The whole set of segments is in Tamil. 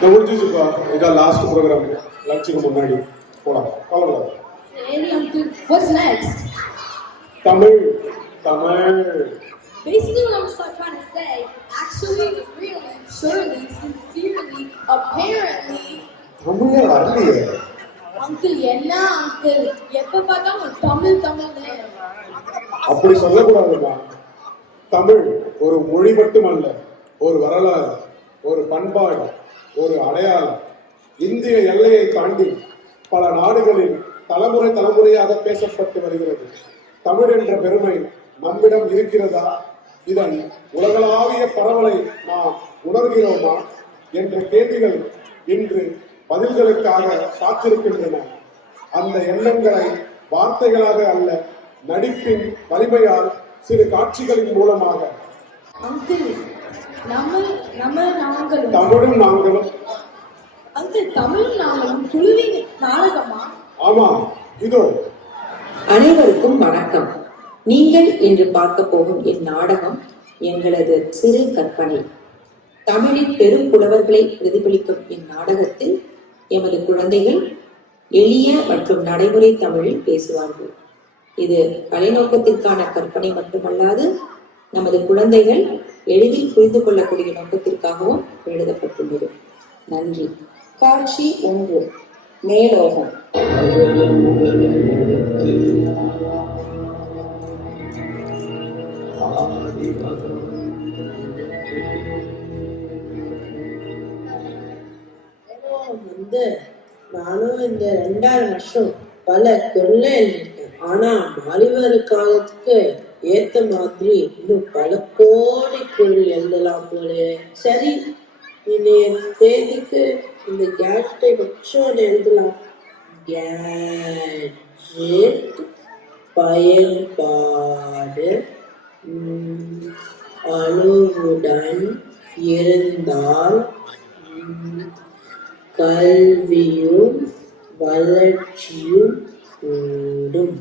இந்த முடிஞ்சிச்சுப்பா. இதான் லாஸ்ட் ப்ரோக்ராம். லஞ்சுக்கு முன்னாடி போலாம். கவலைப்படாத. சரி uncle. What's next? Tamil Tamil. Basically what I'm trying to say, actually, really, surely, sincerely, apparently. தமிழே வரலையே. Uncle, என்ன uncle? எப்ப பார்த்தாலும் தமிழ் தமிழ்னு. அப்படி சொல்லக்கூடாதுமா. தமிழ் ஒரு மொழி மட்டுமல்ல, ஒரு வரலாறு, ஒரு பண்பாடு, ஒரு அடையாளம். இந்திய எல்லையை தாண்டி பல நாடுகளில் தலைமுறை தலைமுறையாக பேசப்பட்டு வருகிறது. தமிழ் என்ற பெருமை நம்மிடம் இருக்கிறதா? இதன் உலகளாவிய பரவலை நாம் உணர்கிறோமா என்ற கேள்விகள் இன்று பதில்களுக்காக காத்திருக்கின்றன. அந்த எண்ணங்களை வார்த்தைகளாக அல்ல, நடிப்பின் வலிமையால் சிறு காட்சிகளின் மூலமாக Uncle, நாங்களும் தமிழும் நாங்களும். Uncle, தமிழும் நாங்களும் குழுவின் நாடகமா? ஆமாம், இதோ. அனைவருக்கும் வணக்கம். நீங்கள் இன்று பார்க்க போகும் இந்நாடகம் எங்களது சிறு கற்பனை. தமிழின் பெரும் புலவர்களை பிரதிபலிக்கும் இந்நாடகத்தில் எமது குழந்தைகள் எளிய மற்றும் நடைமுறை தமிழில் பேசுவார்கள். இது கலைநோக்கத்திற்கான கற்பனை மட்டுமல்லாது நமது குழந்தைகள் எளிதில் புரிந்து கொள்ளக்கூடிய நோக்கத்திற்காகவும் எழுதப்பட்டுள்ளது. நன்றி. காட்சி 1. மேலோகம். நானும் இந்த 2000 வருஷம் பல கொள்ளை எழுதிட்டேன். ஆனா மாலிவர் காலத்துக்கு ஏத்த மாதிரி இன்னும் பல கோடி குரல் எழுதலாம் போல. சரி, இன்றைய தேதிக்கு இந்த கேஜெட்டை வச்சோன்னு எழுதலாம். கேஜெட் பயன்பாடு அளவுடன் இருந்தால் கல்வியும் வளர்ச்சியும் கூடும்.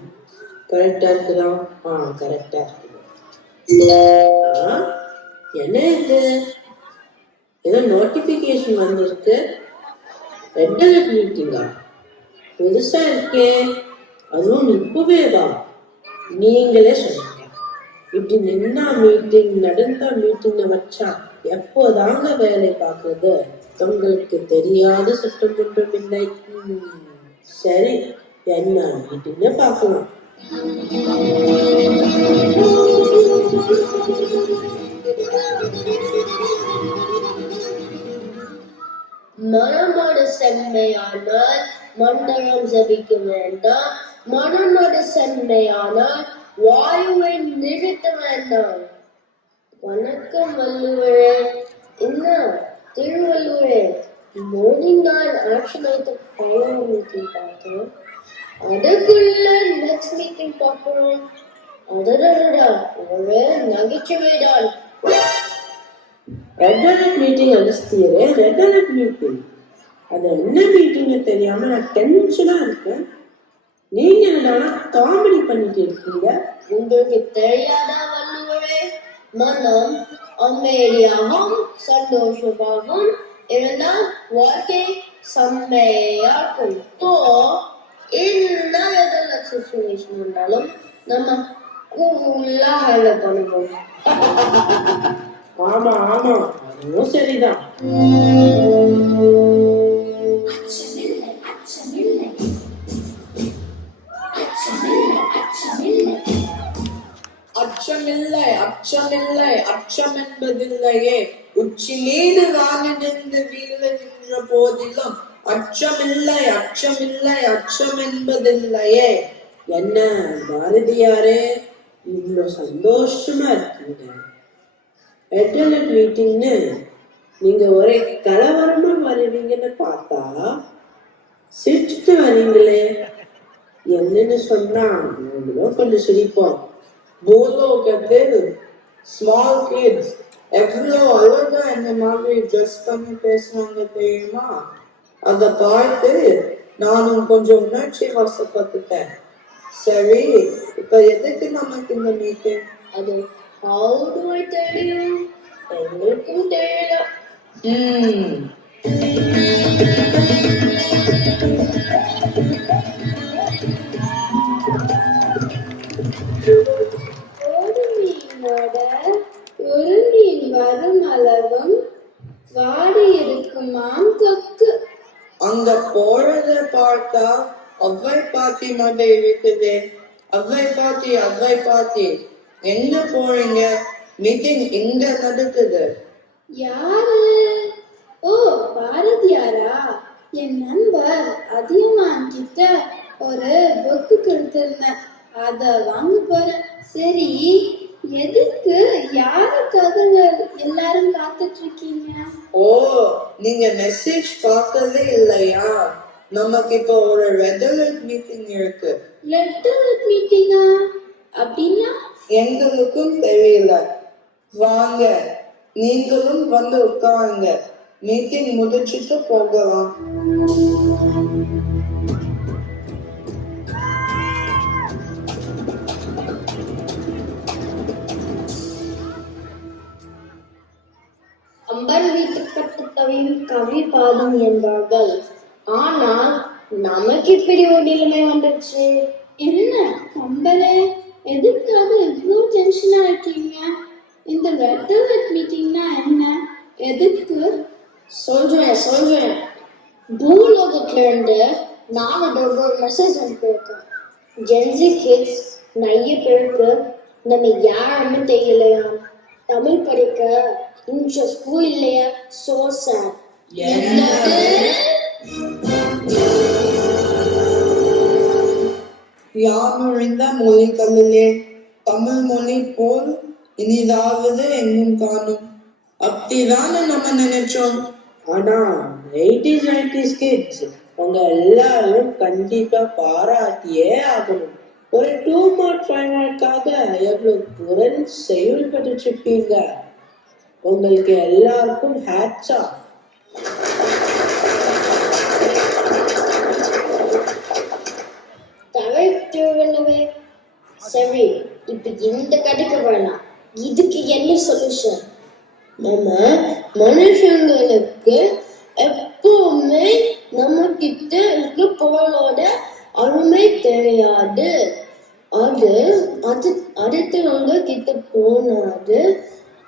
கரெக்டா இருக்கலாம்? கரெக்டா இருக்குது. என்ன இது? ஏதோ நோட்டிபிகேஷன் வந்திருக்கு. ரெட் அலர்ட் மீட்டிங்கா? புதுசா இருக்கே. அதுவும் இப்பவே தான். நீங்களே சொல்லுங்க, இப்படி நின்னா மீட்டிங், நடந்தா மீட்டிங் வச்சா எப்போதாங்க வேலை பார்க்கறது? உங்களுக்கு தெரியாத சட்டம் ஒன்றும் இல்லை. சரி, என்ன மீட்டிங்னு பார்க்கலாம். மனமோடு செம்மையானால் மண்டலம் ஜபிக்க வேண்டாம். மனமோடு செம்மையானால் வாயுவை நிறுத்த வேண்டாம். வணக்கம் வள்ளுவரே. என்ன திருவள்ளுவரே, morning action item follow meeting பார்த்தோம். அதுக்குள்ள நெக்ஸ்ட் மீட்டிங் பார்க்கிறோம். அதடா ஒரே நகைச்சுவைதான். ரெட் அலர்ட் மீட்டிங் அனுஸ்தியரே. ரெட் அலர்ட் மீட்டிங் அது என்ன மீட்டிங்னு தெரியாம நான் டென்ஷனா இருக்கேன். நீங்க என்னன்னா காமெடி பண்ணிட்டு இருக்கீங்க. உங்களுக்கு தெரியாதா வள்ளுவரே? மனம் அமைதியாகவும் சந்தோஷமாகவும் இருந்தால் வாழ்க்கை செம்மையாக்கும். என்ன சிச்சுவேஷன் இருந்தாலும் நம்ம கூலா ஹேண்டில் பண்ணுவோம். ஆமா ஆமா, அதுவும் சரிதான். அச்சமில்லை அச்சமில்லை அச்சம் என்பதில்லையே. உச்சிலேடு வானிலிருந்து வீழ்கின்ற போதிலும் அச்சமில்லை அச்சமில்லை அச்சம் என்பதில்லையே. என்ன பாரதியாரே, இவ்வளோ சந்தோஷமா இருக்கீங்க. ரெட் அலர்ட் மீட்டிங்னு நீங்க ஒரே கலவரமா வருவீங்கன்னு பார்த்தா சிரிச்சுட்டு வரீங்களே. என்னன்னு சொன்னா நாங்களும் கொஞ்சம் சிரிப்போம். பூலோகத்தில் ஸ்மால் கிட்ஸ் எவ்வளோ அழகா இந்த மாதிரி ட்ரெஸ் பண்ணி பேசுறாங்க தெரியுமா? அதை பார்த்து நானும் கொஞ்சம் உணர்ச்சி வசப்பட்டுட்டேன். சரி, இப்ப எதுக்கு நமக்கு இந்த மீட்டிங்? அது how do I tell you? எங்களுக்கும் தெரியல. ஒரு மீனோட ஒரு மீன் வரும் அளவும் வாடி இருக்குமாம் கொக்கு. அங்க போறத பார்த்தா அவ்வை பாட்டி மாதிரி இருக்குது. அவ்வை பாட்டி எங்க போறீங்க? மீட்டிங் இங்க நடக்குது. யாரு? ஓ, பாரதியாரா? என் நண்பர் அதியமான் கிட்ட ஒரு புக்கு கொடுத்திருந்தேன், அத வாங்க போறேன். சரி, எதுக்கு யாருக்காக எல்லாரும் காத்துட்டு இருக்கீங்க? ஓ, நீங்க மெசேஜ் பார்க்கவே இல்லையா? நமக்கு இப்போ ஒரு ரெட் அலர்ட் மீட்டிங் இருக்கு. ரெட் அலர்ட் மீட்டிங்கா? அப்படின்னா? எங்களுக்கும் தெரியல. வாங்க, நீங்களும் வந்து உட்காருங்க. மீட்டிங் முடிச்சிட்டு போகலாம். அம்பர் வீட்டு கட்டுத்தவையும் கவி பாதம் என்பார்கள். ஆனால் நமக்கு இப்படி ஒரு நிலைமை வந்துச்சு. என்ன கம்பளே, எதுக்காக இவ்வளோ டென்ஷனா இருக்கீங்க? இந்த ரெட் அலர்ட் மீட்டிங்னா என்ன? எதுக்கு? சொல்றேன். பூலோகத்துல இருந்து நான் ஒரு மெசேஜ் அனுப்பியிருக்கேன். ஜென்சி கிட்ஸ் நிறைய பேருக்கு நம்ம யாருன்னு தெரியலையா. தமிழ் படிக்க இன்ட்ரெஸ்டும் இல்லையா. So sad. யாமறிந்த மொழிகளிலே தமிழ் மொழி போல் இனிதாவது எங்கும் காணும். அப்படிதானே நம்ம நினைச்சோம். ஆனா 80s 90s கிட்ஸ் உங்க எல்லாரும் கண்டிப்பா பாராட்டியே ஆகணும். ஒரு 2 மார்க் 5 மார்க்காக எவ்வளவு குரல் செயல்பட்டு இருப்பீங்க. உங்களுக்கு எல்லாருக்கும் ஹேட்ஸ் ஆஃப். தவிர்த்துள்ளவே. சரி, இப்ப இந்த கடைக்கு வேணாம். இதுக்கு என்ன சொல்யூஷன்? நம்ம மனுஷங்களுக்கு எப்பவுமே நம்ம கிட்ட இருக்க பொருளோட அருமை தெரியாது. அது அடுத்தவங்க கிட்ட போனாது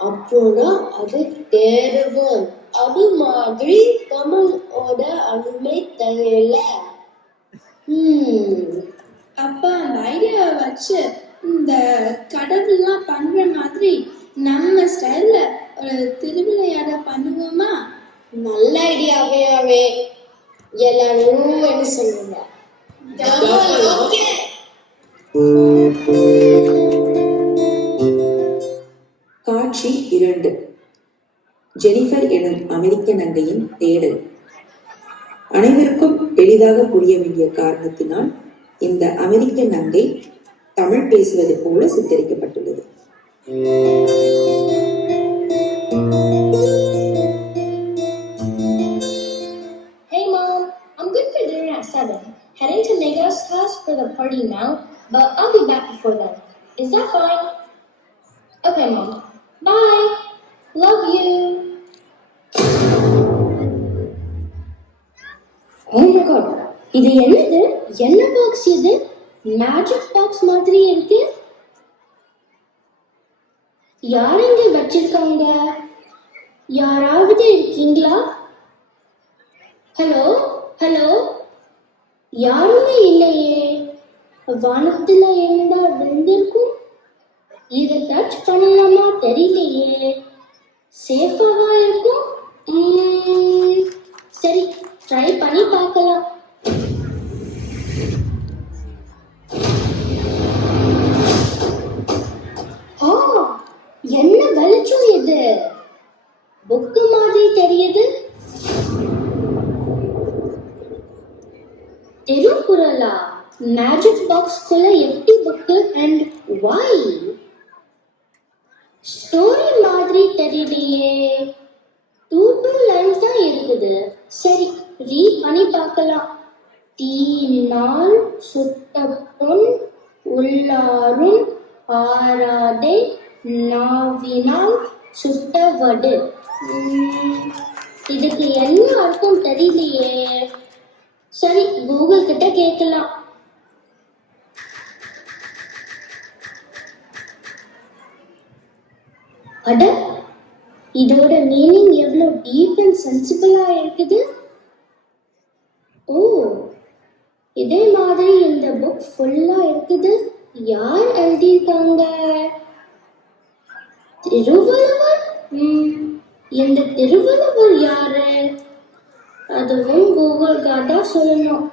அப்புறம் அது தேடுவோம். அது மாதிரி தமிழோட அருமை தெரியல. அப்ப அந்த ஐடியாவை வச்சு இந்த கடவுள்லாம் பண்ற மாதிரி நம்ம ஸ்டைல்ல ஒரு திருவிளையாட பண்ணுவோமா? நல்ல ஐடியாவே. எல்லாரும் என்ன சொல்லுங்க? காட்சி 2. ஜெனிஃபர் எனும் அமெரிக்க நங்கையின் தேடல். அனைவருக்கும் எளிதாக புரிய வேண்டிய காரணத்தினால் இந்த அமெரிக்க நங்கை தமிழ் பேசுவது போல சித்தரிக்கப்பட்டுள்ளது. Hey mom, I'm good for dinner at 7. Heading to Nega's house for the party now, but I'll be back before then. Is that fine? Okay mom. Bye. Love you. Oh my god. இது என்னது? என்ன பாக்ஸ் இது? மேஜிக் பாக்ஸ் மாதிரி இருக்கு. யார் இங்க வச்சிருக்காங்க? யாராவது இருக்கீங்களா? ஹலோ, யாருமே இல்லையே. வானத்துல இருந்தா விழுந்திருக்கும். இதை டச் பண்ணலாமா தெரியலையே. சேஃபாவா இருக்கும். சரி, ட்ரை பண்ணி பார்க்கலாம். என்ன வெளிச்சம் இது? புக்கு மாதிரி தெரியுது. திருக்குறளா? மேஜிக் பாக்ஸ்குள்ள எப்படி புக்கு அண்ட் வை? ஸ்டோரி மாதிரி தெரியலையே. 2 லைன்ஸ் தான் இருக்குது. சரி, ரீட் பண்ணி பார்க்கலாம். தீனால் சுட்ட பொன் உள்ளாரும் ஆராதே நாவினால் சுட்டவடு. இதுக்கு என்ன அர்த்தம் தெரியலையே. சரி, கூகுள் கிட்ட கேட்கலாம். அட, இதோட மீனிங் எவ்வளோ டீப் அண்ட் சென்சிபிளா இருக்குது. ஓ, இதே மாதிரி இந்த புக் ஃபுல்லா இருக்குது. யார் எழுதியிருக்காங்க? திருவள்ளுவர். இந்த திருவள்ளுவர் யாரு? அதுவும் கூகுள் காட்டா சொல்லணும்.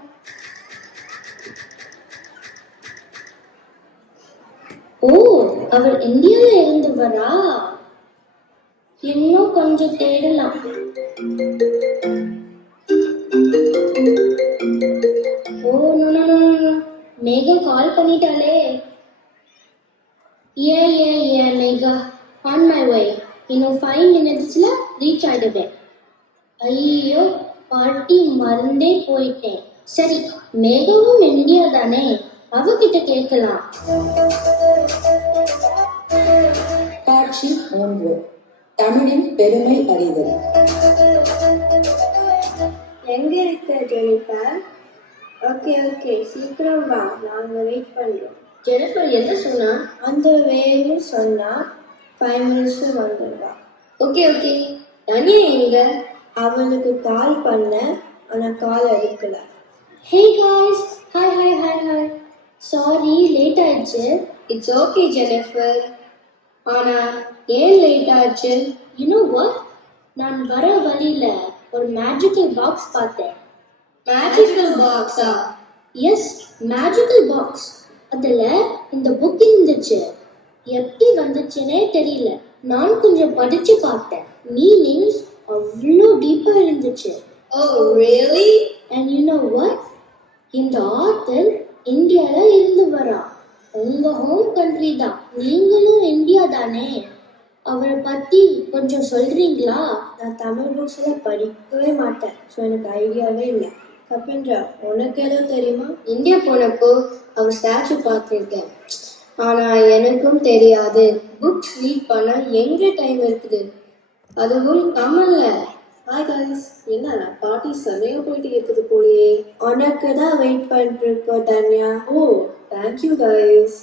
ஓ, அவர் இந்தியால இருந்தவரா? இன்னும் கொஞ்சம் தேடலாம். ஓ, மேகா கால் பண்ணிட்டாலே. ஏன் மேகா, ஆன் மை வே. இன்னும் 5 minutesல ரீச் ஆயிடுவேன். ஐயோ, பார்ட்டி மறந்தே போயிட்டேன். சரி, மேகாவும் இந்தியா தானே, அவகிட்ட கேட்கலாம். காட்சி 3. தமிழின் பெருமை அறிதல். எங்க இருக்க ஜெனிஃபர்? ஓகே சீக்கிரம் வா, நாங்க வெயிட் பண்றோம். ஜெனிஃபர் என்ன சொன்னா? அந்த வேன்னு சொன்னா 5 minutesல வந்துடுவா. ஓகே தனியா எங்க? அவளுக்கு கால் பண்ண, ஆனா கால் எடுக்கல. Hey guys, hi. Sorry, late ஆயிடுச்சு. It's okay Jennifer. ஆனா ஏன் லேட் ஆச்சு? You know what? நான் வர வழியில ஒரு மேஜிக்கல் பாக்ஸ் பார்த்தேன். மேஜிக்கல் பாக்ஸா? Yes, magical box. அதுல இந்த புக் இருந்துச்சு. எப்படி வந்துச்சுன்னே தெரியல. நான் கொஞ்சம் படிச்சு பார்த்தேன். மீனிங்ஸ் அவ்வளோ டீப்பா இருந்துச்சு. Oh really? And you know what? இந்த ஆத்தர் இந்தியால இருந்து வரா. உங்க ஹோம் கண்ட்ரி தான். நீங்களும் இந்தியா தானே? அவரை பத்தி கொஞ்சம் சொல்றீங்களா? நான் தமிழ் புக்ஸ்ல படிக்கவே மாட்டேன், ஸோ எனக்கு ஐடியாவே இல்லை. கபின்றா, உனக்கு ஏதோ தெரியுமா? இந்தியா போனப்போ அவர் ஸ்டாச்சு பார்த்துருக்கேன், ஆனா எனக்கும் தெரியாது புக்ஸ் ரீட் பண்ண எங்க டைம் இருக்குது, அதுவும் தமிழ்ல. ஹாய் கைஸ், என்ன பார்ட்டி செமையா போயிட்டு இருக்குது போலயே. உனக்கு தான் வெயிட் பண்ணிட்டு இருக்கோம் தன்யா. ஓ, தேங்க்யூ கைஸ்.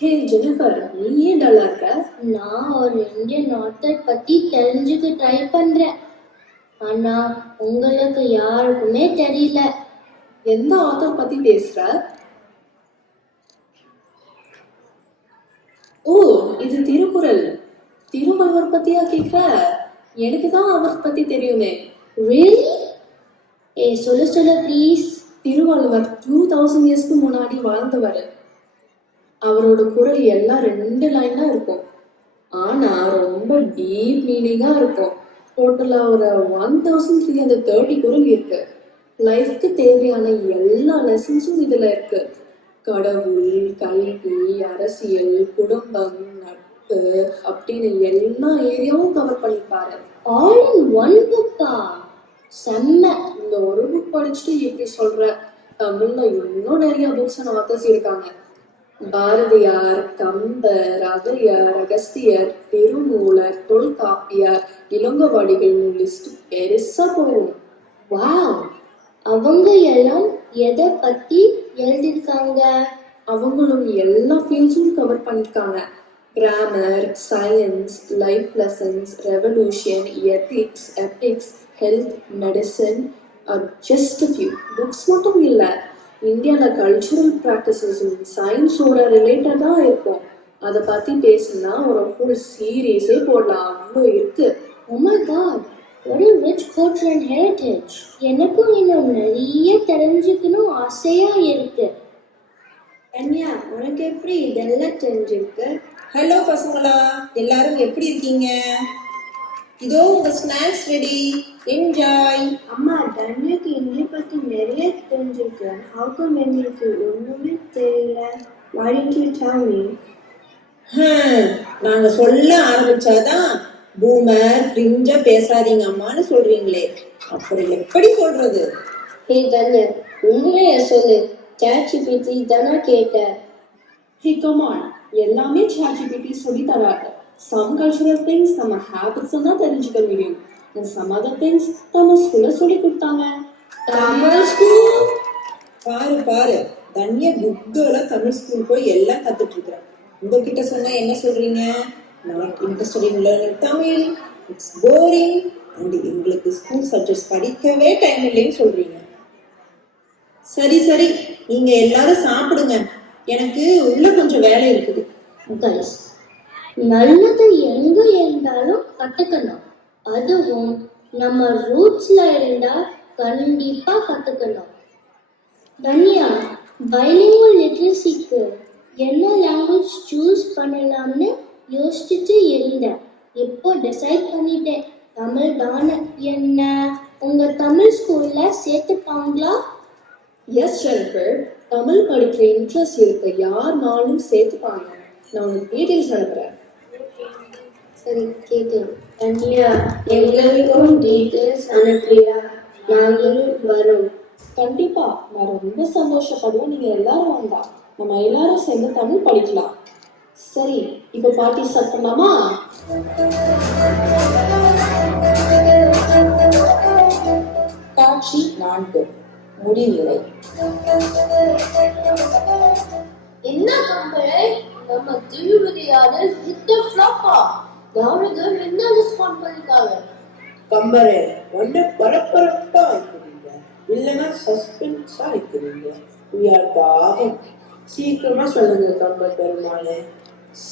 ஹே ஜெனிஃபர், நீ ஏன் டல்லா இருக்க? நான் ஒரு இந்தியன் ஆத்தர் பத்தி தெரிஞ்சுக்க ட்ரை பண்றேன், ஆனா உங்களுக்கு யாருக்குமே தெரியல. எந்த ஆத்தர் பத்தி பேசுற? ஓ, இது திருக்குறள். திருவள்ளுவர் பத்தியா கேக்குற? எனக்கு தான் அவர் பத்தி தெரியுமே. Really? சொல்லு ப்ளீஸ். திருவள்ளுவர் 2000 இயர்ஸ்க்கு முன்னாடி வாழ்ந்தவர். அவரோட குரல் எல்லாம் 2 லைன் தான் இருக்கும், ஆனா ரொம்ப டீப் மீனிங்கா இருக்கும். டோட்டலா ஒரு 1330 குரல் இருக்கு. லைஃப்க்கு தேவையான எல்லா லெசன்ஸும் இதுல இருக்கு. கடவுள், கல்வி, அரசியல், குடும்பம், நட்பு அப்படின்னு எல்லா ஏரியாவும் கவர் பண்ணிப்பாரு. ஆல் இன் ஒன் புக்கா? செம்ம. இந்த ஒரு புக் படிச்சுட்டு எப்படி சொல்ற? தமிழ்ல இன்னும் நிறைய புக்ஸ் ஆத்தர்ஸ் இருக்காங்க. பாரதியார், கம்பர், அவையார், அகஸ்தியர், திருமூலர், தொல்காப்பியர், இளங்கோவடிகள் லிஸ்ட் பெருசா போகும். வாவ், அவங்க எல்லாம் எதை பத்தி எழுதியிருக்காங்க? அவங்களும் எல்லா ஃபீல்ட்ஸும் கவர் பண்ணிருக்காங்க. Grammar, science, life lessons, revolution, ethics, health, medicine, just few books மட்டும் இல்லை. இந்தியாவில் கல்ச்சுரல் ப்ராக்டிசஸும் சயின்ஸோட ரிலேட்டடாக இருக்கும். அதை பற்றி பேசுனா ஒரு ஃபுல் சீரீஸே போடலாம், அவ்வளோ இருக்கு. Oh my god, what a rich culture and heritage. எனக்கும் இன்னும் நிறைய தெரிஞ்சுக்கணும் ஆசையா இருக்கு. தன்யா, உனக்கு எப்படி இதெல்லாம் தெரிஞ்சிருக்கு? ஹலோ பசங்களா, எல்லாரும் எப்படி இருக்கீங்க? இதோ உங்க ஸ்நாக்ஸ் ரெடி, என்ஜாய். அம்மா, தன்யாக்கு இந்திய பத்தி நிறைய தெரிஞ்சிருக்கு. How come எங்களுக்கு ஒண்ணுமே தெரியல? Why didn't you tell me? நாங்க சொல்ல ஆரம்பிச்சாதான் பூமர் கிரிஞ்சா பேசாதீங்க அம்மான்னு சொல்றீங்களே, அப்புறம் எப்படி சொல்றது? ஹே தன்யா, உண்மைய சொல்லு, ChatGPT தானா கேட்ட? ஹே கமான், எல்லாமே ChatGPT சொல்லி தராது. சம் கல்ச்சுரல் திங்ஸ் நம்ம ஹேபிட்ஸ் தான் தெரிஞ்சுக்க முடியும். and some other things Tamil ஸ்கூல்ல சொல்லி கொடுத்தாங்க. தமிழ் ஸ்கூல்? பாரு தன்யா குட்கர்ல தமிழ் ஸ்கூல் போய் எல்லாம் கத்துட்டு இருக்கிறேன். உங்ககிட்ட சொன்னா என்ன சொல்றீங்க? Not interested in learning Tamil, it's boring, and எங்களுக்கு ஸ்கூல் சப்ஜெக்ட்ஸ் படிக்கவே டைம் இல்லைன்னு சொல்றீங்க. சரி நீங்க எல்லாரும் சாப்பிடுங்க, எனக்கு உள்ள கொஞ்சம் வேலை இருக்குது. Guys, நல்லது எங்க இருந்தாலும் கத்துக்கணும். அதுவும் நம்ம ரூட்ஸ்ல இருந்தா கண்டிப்பா கத்துக்கணும். தன்யா, பைலிங்குவல் லிட்ரஸிக்கு என்ன லாங்குவேஜ் சூஸ் பண்ணலாம்னு யோசிச்சுட்டு இருந்தேன். இப்போ டிசைட் பண்ணிட்டேன், தமிழ் தானே. என்ன உங்க தமிழ் ஸ்கூல்ல சேர்த்துப்பாங்களா? எஸ் ஜெனிஃபர், தமிழ் படிக்கிற இன்ட்ரெஸ்ட் இருக்க யாருனாலும் சேர்த்துப்பாங்க. நான் உங்களுக்கு டீட்டெயில்ஸ் அனுப்புறேன். சரி, கேட்கலாம். தன்யா, எங்களுக்கும் டீட்டெயில்ஸ் அனுப்புறியா? நாங்களும் வரோம். கண்டிப்பா, நான் ரொம்ப சந்தோஷப்படுவேன் நீங்க எல்லாரும் வந்தா. நம்ம எல்லாரும் சேர்ந்து தமிழ் படிக்கலாம். சரி, இப்போ பாட்டி ஸ்டார்ட் பண்ணலாமா? காட்சி 4, முடிவுரை. என்ன கம்பளை, நம்ம திருவிளையாடல் ஹிட் ஃப்ளாப்பா? யாருக்கு என்ன ரெஸ்பாண்ட் பண்ணிருக்காங்க? கம்பரே, ஒன்னு பரபரப்பா வைக்கிறீங்க, இல்லைன்னா சஸ்பென்ஸா வைக்கிறீங்க. பாவம், சீக்கிரமா சொல்லுங்க கம்பர் பெருமாளே.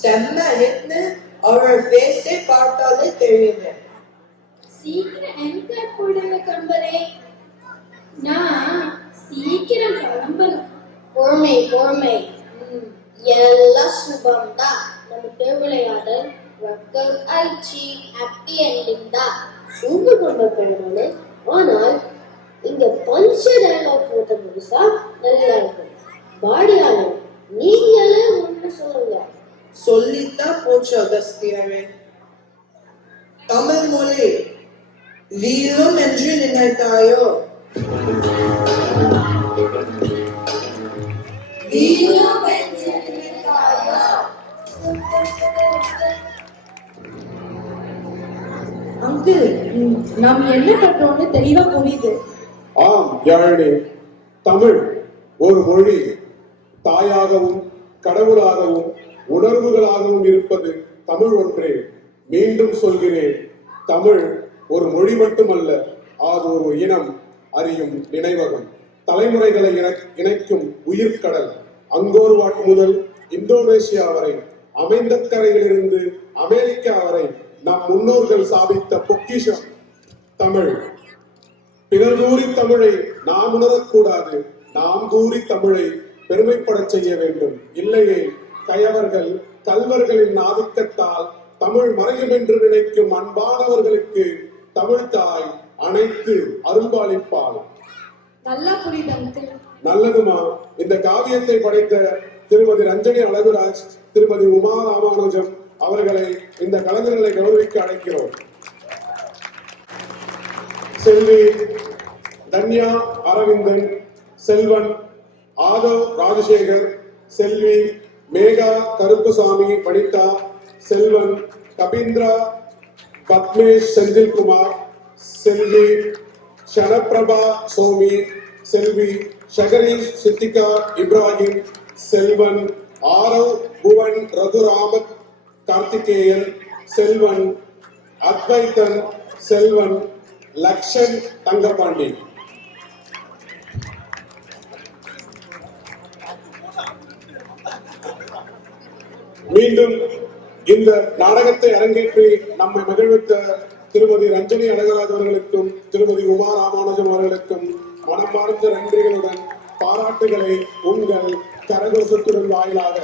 செம்ம ஹிட்னு அவர் ஃபேஸே பார்த்தாலே தெரியுது. சீக்கிரம் என்கர் போடுங்க கம்பளை, நான் சீக்கிரம் கிளம்பணும். பொறுமை எல்லாம் சுபம் தான். நம்ம திருவிளையாடல் மக்கள் ஆயிடுச்சு, ஹாப்பி என்டிங் தான். சூப்பர் கம்பர் பெருமாளே, ஆனால் இங்க பஞ்ச டயலாக் போட்ட புதுசா நல்லா இருக்கும். பாடியாளர், நீங்களே ஒண்ணு சொல்லுங்க. சொல்லித்தான் போச்சு அகஸ்தியரே. தமிழ் மொழி வீரம் என்று நினைத்தாயோ? வீரம் என்று நினைத்தாயோ? அங்கிள், நாம் என்ன பண்றோம்னு தெளிவா புரியுது. ஆம் யாழினி, தமிழ் ஒரு மொழி. தாயாகவும் கடவுளாகவும் உணர்வுகளாகவும் இருப்பது தமிழ் ஒன்றே. மீண்டும் சொல்கிறேன், தமிழ் ஒரு மொழி மட்டுமல்ல, அது ஒரு இனம் அறியும் நினைவகம், தலைமுறைகளை இணைக்கும் உயிர்கடல். அங்கோர் வாட் முதல் இந்தோனேஷியா வரை, அமைந்த கரையிலிருந்து அமெரிக்கா வரை நம் முன்னோர்கள் சாதித்த பொக்கிஷம் தமிழ். பிறர் கூறி தமிழை நாம் உணரக்கூடாது, நாம் கூறி தமிழை பெருமைப்பட செய்ய வேண்டும். இல்லையே கயவர்கள் கல்வர்களின் ஆதிக்கத்தால் தமிழ் மறையும் என்று நினைக்கும் அன்பானவர்களுக்கு தமிழ் தாய் அனைத்து அருள்பாலிப்பாள். நல்லா புரியுது. நல்லதுமா. இந்த காவியத்தை படைத்த திருமதி ரஞ்சனி அழகுராஜ், திருமதி உமா ராமானுஜம் அவர்களை இந்த கலைஞர்களை கௌரவிக்க அழைக்கிறோம். செல்வி தன்யா அரவிந்தன், செல்வன் ஆதவ் ராஜசேகர், செல்வி மேகா கருப்புசாமி வனிதா, செல்வன் கபீந்திரா பத்மேஷ் செந்தில்குமார், செல்வி ஷனப்பிரபா சோமி, செல்வி ஷகரீஷ் சித்திகா இப்ராஹிம், செல்வன் ஆரவ் புவன் ரகுராமத் கார்த்திகேயன், செல்வன் அத்வைத்தன், செல்வன் லக்ஷன் தங்கபாண்டி. மீண்டும் இந்த நாடகத்தை அரங்கேற்றி நம்மை மகிழ்வித்த திருமதி ரஞ்சனி அழகராஜ் அவர்களுக்கும் திருமதி உமா ராமானுஜம் அவர்களுக்கும் மனமார்ந்த நன்றிகளுடன் பாராட்டுகளை உங்கள் கரகோஷத்துடன் வாயிலாக